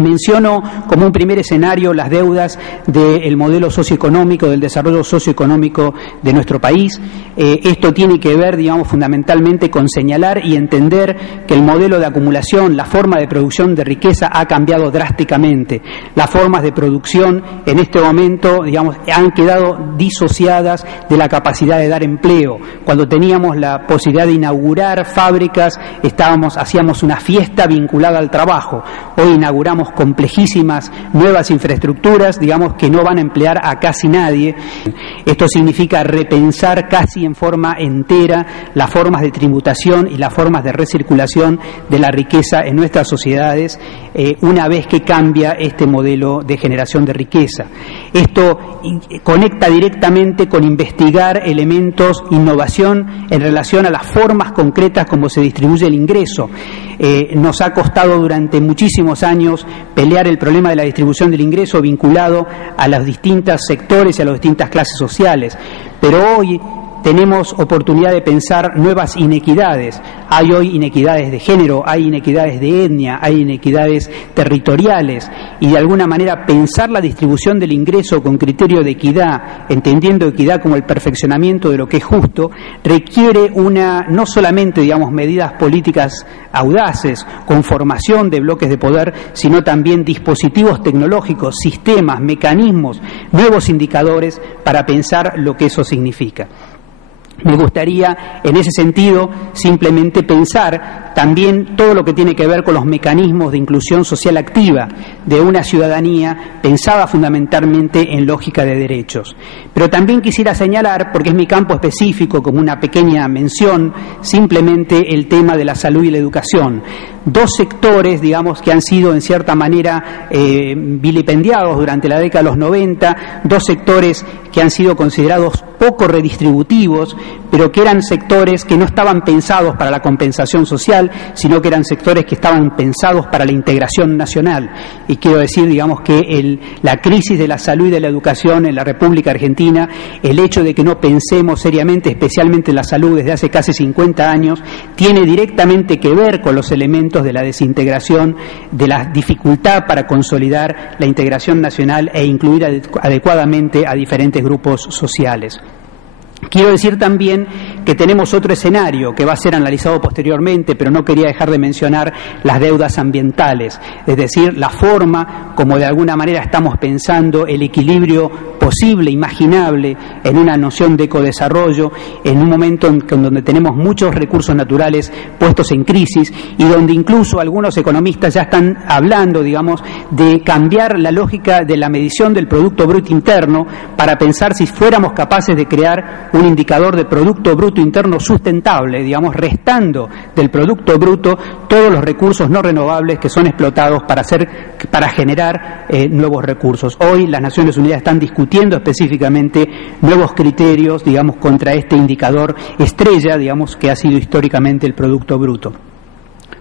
Menciono como un primer escenario las deudas del modelo socioeconómico, del desarrollo socioeconómico de nuestro país. Esto tiene que ver, digamos, fundamentalmente con señalar y entender que el modelo de acumulación, la forma de producción de riqueza ha cambiado drásticamente. Las formas de producción en este momento, digamos, han quedado disociadas de la capacidad de dar empleo. Cuando teníamos la posibilidad de inaugurar fábricas, hacíamos una fiesta vinculada al trabajo. Hoy inauguramos complejísimas nuevas infraestructuras, digamos, que no van a emplear a casi nadie. Esto significa repensar casi en forma entera las formas de tributación y las formas de recirculación de la riqueza en nuestras sociedades una vez que cambia este modelo de generación de riqueza. Esto conecta directamente con investigar elementos, innovación en relación a las formas concretas como se distribuye el ingreso. Nos ha costado durante muchísimos años pelear el problema de la distribución del ingreso vinculado a los distintos sectores y a las distintas clases sociales, pero hoy tenemos oportunidad de pensar nuevas inequidades. Hay hoy inequidades de género, hay inequidades de etnia, hay inequidades territoriales, y de alguna manera pensar la distribución del ingreso con criterio de equidad, entendiendo equidad como el perfeccionamiento de lo que es justo, requiere no solamente, digamos, medidas políticas audaces, con formación de bloques de poder, sino también dispositivos tecnológicos, sistemas, mecanismos, nuevos indicadores para pensar lo que eso significa. Me gustaría, en ese sentido, simplemente pensar también todo lo que tiene que ver con los mecanismos de inclusión social activa de una ciudadanía pensada fundamentalmente en lógica de derechos. Pero también quisiera señalar, porque es mi campo específico, como una pequeña mención, simplemente el tema de la salud y la educación. Dos sectores, digamos, que han sido en cierta manera vilipendiados durante la década de los 90, dos sectores que han sido considerados poco redistributivos, pero que eran sectores que no estaban pensados para la compensación social, sino que eran sectores que estaban pensados para la integración nacional. Y quiero decir, digamos, que la crisis de la salud y de la educación en la República Argentina, el hecho de que no pensemos seriamente, especialmente en la salud desde hace casi 50 años, tiene directamente que ver con los elementos de la desintegración, de la dificultad para consolidar la integración nacional e incluir adecuadamente a diferentes grupos sociales. Quiero decir también que tenemos otro escenario que va a ser analizado posteriormente, pero no quería dejar de mencionar las deudas ambientales, es decir, la forma como de alguna manera estamos pensando el equilibrio posible, imaginable, en una noción de ecodesarrollo, en un momento en donde tenemos muchos recursos naturales puestos en crisis y donde incluso algunos economistas ya están hablando, digamos, de cambiar la lógica de la medición del Producto Bruto Interno para pensar si fuéramos capaces de crear un indicador de Producto Bruto Interno sustentable, digamos, restando del Producto Bruto todos los recursos no renovables que son explotados para generar nuevos recursos. Hoy las Naciones Unidas están discutiendo específicamente nuevos criterios, digamos, contra este indicador estrella, digamos, que ha sido históricamente el Producto Bruto.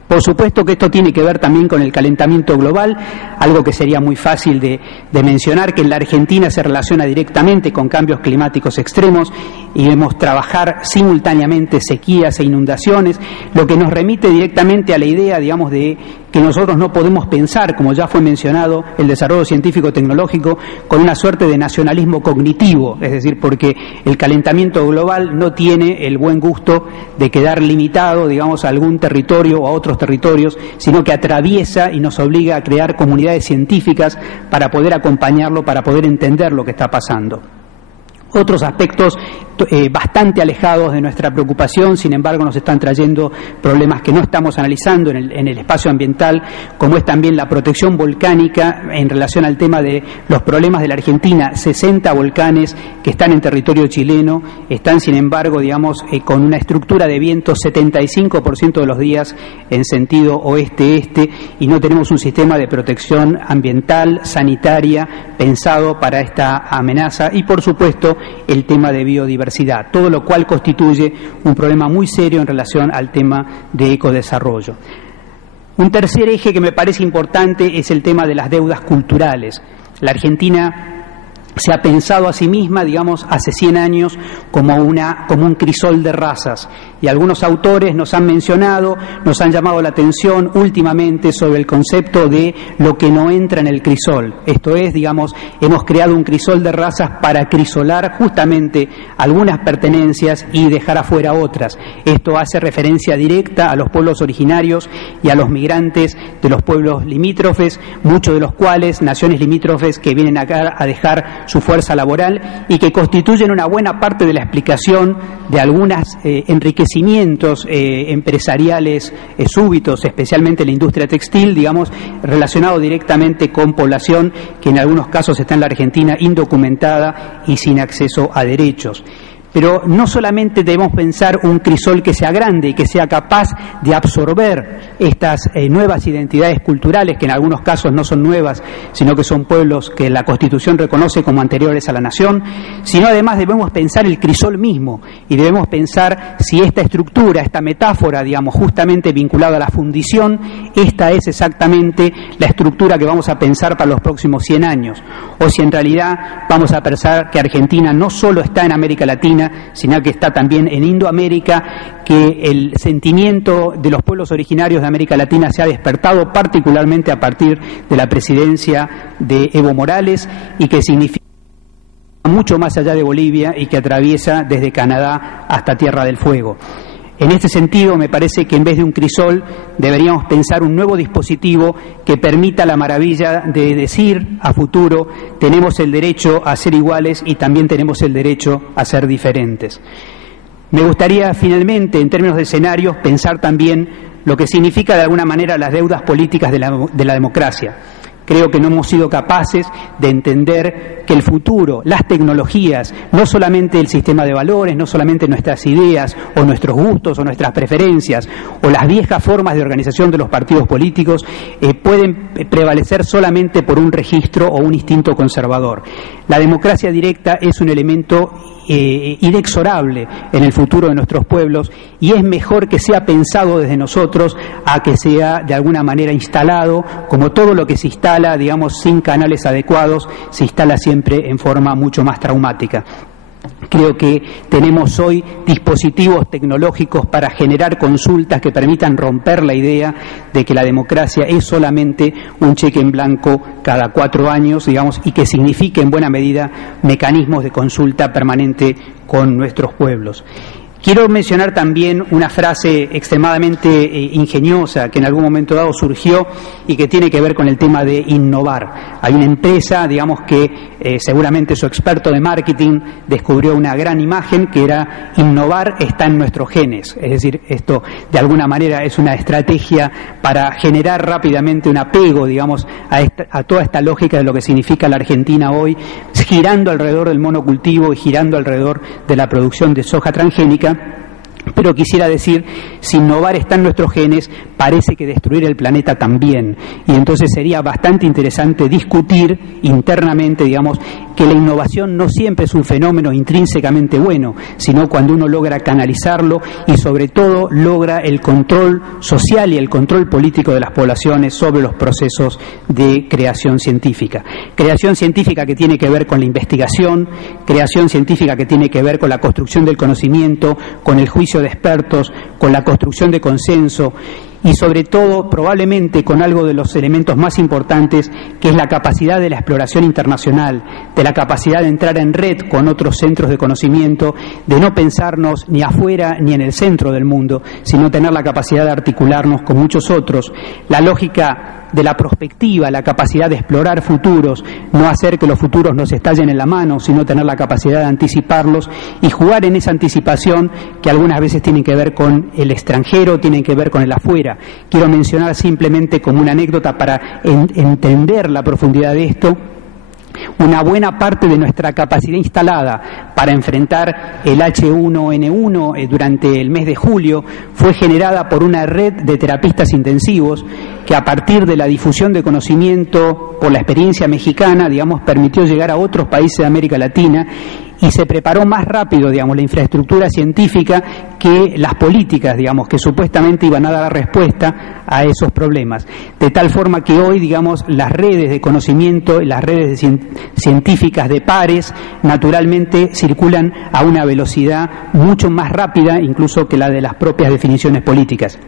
Por supuesto que esto tiene que ver también con el calentamiento global, algo que sería muy fácil de mencionar, que en la Argentina se relaciona directamente con cambios climáticos extremos y vemos trabajar simultáneamente sequías e inundaciones, lo que nos remite directamente a la idea, digamos, de que nosotros no podemos pensar, como ya fue mencionado, el desarrollo científico-tecnológico con una suerte de nacionalismo cognitivo, es decir, porque el calentamiento global no tiene el buen gusto de quedar limitado, digamos, a algún territorio o a otros territorios, sino que atraviesa y nos obliga a crear comunidades científicas para poder acompañarlo, para poder entender lo que está pasando. Otros aspectos bastante alejados de nuestra preocupación, sin embargo, nos están trayendo problemas que no estamos analizando en el espacio ambiental, como es también la protección volcánica en relación al tema de los problemas de la Argentina. 60 volcanes que están en territorio chileno están, sin embargo, digamos, con una estructura de viento 75% de los días en sentido oeste-este, y no tenemos un sistema de protección ambiental, sanitaria, pensado para esta amenaza, y por supuesto el tema de biodiversidad, todo lo cual constituye un problema muy serio en relación al tema de ecodesarrollo. Un tercer eje que me parece importante es el tema de las deudas culturales. La Argentina se ha pensado a sí misma, digamos, hace 100 años como un crisol de razas. Y algunos autores nos han mencionado, nos han llamado la atención últimamente sobre el concepto de lo que no entra en el crisol. Esto es, digamos, hemos creado un crisol de razas para crisolar justamente algunas pertenencias y dejar afuera otras. Esto hace referencia directa a los pueblos originarios y a los migrantes de los pueblos limítrofes, muchos de los cuales, naciones limítrofes que vienen acá a dejar su fuerza laboral y que constituyen una buena parte de la explicación de algunos enriquecimientos empresariales súbitos, especialmente en la industria textil, digamos, relacionado directamente con población que en algunos casos está en la Argentina indocumentada y sin acceso a derechos. Pero no solamente debemos pensar un crisol que sea grande y que sea capaz de absorber estas nuevas identidades culturales, que en algunos casos no son nuevas, sino que son pueblos que la Constitución reconoce como anteriores a la nación, sino además debemos pensar el crisol mismo y debemos pensar si esta estructura, esta metáfora, digamos, justamente vinculada a la fundición, esta es exactamente la estructura que vamos a pensar para los próximos 100 años, o si en realidad vamos a pensar que Argentina no solo está en América Latina, sino que está también en Indoamérica, que el sentimiento de los pueblos originarios de América Latina se ha despertado particularmente a partir de la presidencia de Evo Morales y que significa mucho más allá de Bolivia y que atraviesa desde Canadá hasta Tierra del Fuego. En este sentido, me parece que en vez de un crisol deberíamos pensar un nuevo dispositivo que permita la maravilla de decir a futuro: tenemos el derecho a ser iguales y también tenemos el derecho a ser diferentes. Me gustaría finalmente, en términos de escenarios, pensar también lo que significa de alguna manera las deudas políticas de la democracia. Creo que no hemos sido capaces de entender que el futuro, las tecnologías, no solamente el sistema de valores, no solamente nuestras ideas o nuestros gustos o nuestras preferencias o las viejas formas de organización de los partidos políticos pueden prevalecer solamente por un registro o un instinto conservador. La democracia directa es un elemento inexorable en el futuro de nuestros pueblos y es mejor que sea pensado desde nosotros a que sea de alguna manera instalado, como todo lo que se instala, digamos, sin canales adecuados, se instala siempre en forma mucho más traumática. Creo que tenemos hoy dispositivos tecnológicos para generar consultas que permitan romper la idea de que la democracia es solamente un cheque en blanco cada 4 años, digamos, y que signifique en buena medida mecanismos de consulta permanente con nuestros pueblos. Quiero mencionar también una frase extremadamente ingeniosa que en algún momento dado surgió y que tiene que ver con el tema de innovar. Hay una empresa, digamos, que seguramente su experto de marketing descubrió una gran imagen que era: innovar está en nuestros genes. Es decir, esto de alguna manera es una estrategia para generar rápidamente un apego, digamos, a toda esta lógica de lo que significa la Argentina hoy, girando alrededor del monocultivo y girando alrededor de la producción de soja transgénica. Pero quisiera decir, si innovar está en nuestros genes, parece que destruir el planeta también. Y entonces sería bastante interesante discutir internamente, digamos, que la innovación no siempre es un fenómeno intrínsecamente bueno, sino cuando uno logra canalizarlo y sobre todo logra el control social y el control político de las poblaciones sobre los procesos de creación científica. Creación científica que tiene que ver con la investigación, creación científica que tiene que ver con la construcción del conocimiento, con el juicio de expertos, con la construcción de consenso y sobre todo probablemente con algo de los elementos más importantes, que es la capacidad de la exploración internacional, de la capacidad de entrar en red con otros centros de conocimiento, de no pensarnos ni afuera ni en el centro del mundo, sino tener la capacidad de articularnos con muchos otros, la lógica de la prospectiva, la capacidad de explorar futuros, no hacer que los futuros nos estallen en la mano, sino tener la capacidad de anticiparlos y jugar en esa anticipación que algunas veces tienen que ver con el extranjero, tienen que ver con el afuera. Quiero mencionar simplemente como una anécdota para entender la profundidad de esto. Una buena parte de nuestra capacidad instalada para enfrentar el H1N1 durante el mes de julio fue generada por una red de terapistas intensivos que, a partir de la difusión de conocimiento por la experiencia mexicana, digamos, permitió llegar a otros países de América Latina y se preparó más rápido, digamos, la infraestructura científica que las políticas, digamos, que supuestamente iban a dar respuesta a esos problemas. De tal forma que hoy, digamos, las redes de conocimiento, las redes científicas de pares, naturalmente circulan a una velocidad mucho más rápida incluso que la de las propias definiciones políticas.